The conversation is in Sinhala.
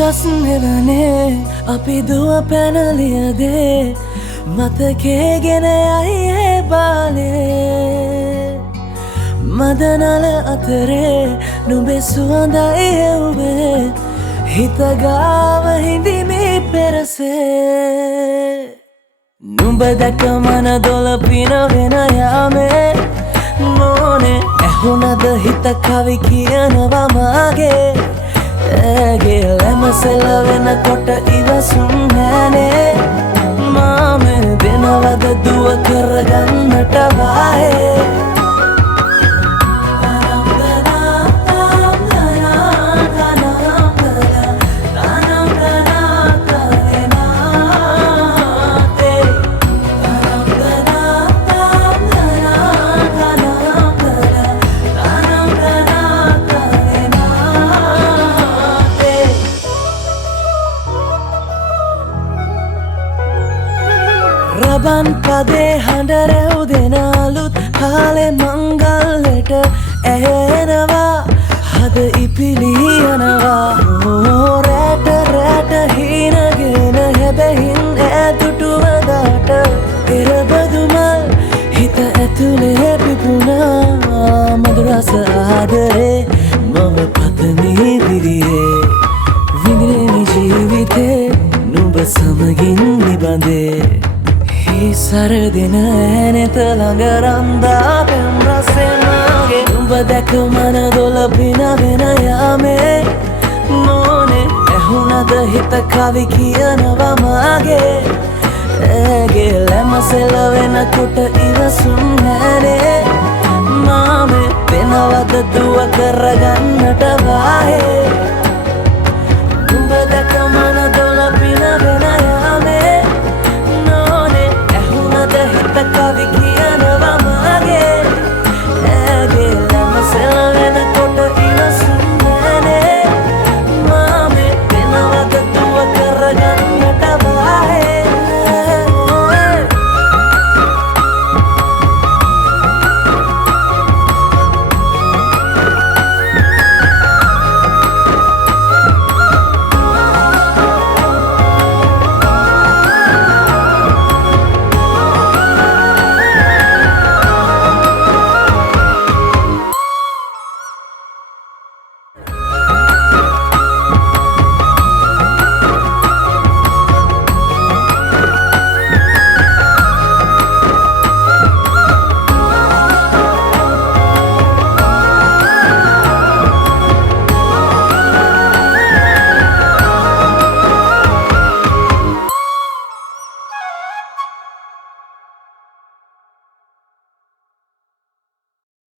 ගස් නෙවනේ අපි දුව පැනලියදේ මතකේ ගෙන යයි ඒ බාලේ මදනල අතරේ නුඹේ සුවඳයි එව්වේ හිත ගාව හිඳිමි පෙරසේ නුඹ දැක මන දොළ පිනවෙන යාමේ මොනේ ඇහුණද හිත කවි කියනවා මාගේ ඇගේ ලැමසෙල වෙනකොට ඉවසුම් නෑනේ මාම දෙනවද දුව කරගන්නට වායේ රබන් පදේ හඬ රැව් දෙන අලුත් කාලේ මංගල්ලට ඇහෙනවා හද ඉපිලි යනවා රැට රැට හීනගෙන හැබැහින් ඈදුටුවදාට එරබදුමල් හිත ඇතුලේ පිපුණා මధుරස ආදරේ මම පතමි විරියේ විඳින ජීවිතේ නුඹ සමගින් නිබඳේ සරදින ඇනෙත ළඟ රන්දා පෙම් රසෙනගේ නුඹ දැක මන දොළ පිනවෙන යාමේ මොනේ ඇහුණද හිත කවි කියනවා මාගේ ඇගේ ලැමසෙල වෙනකොට ඉවසුම් නෑනේ මාම වෙනවද දුව කරගන්නට වායේ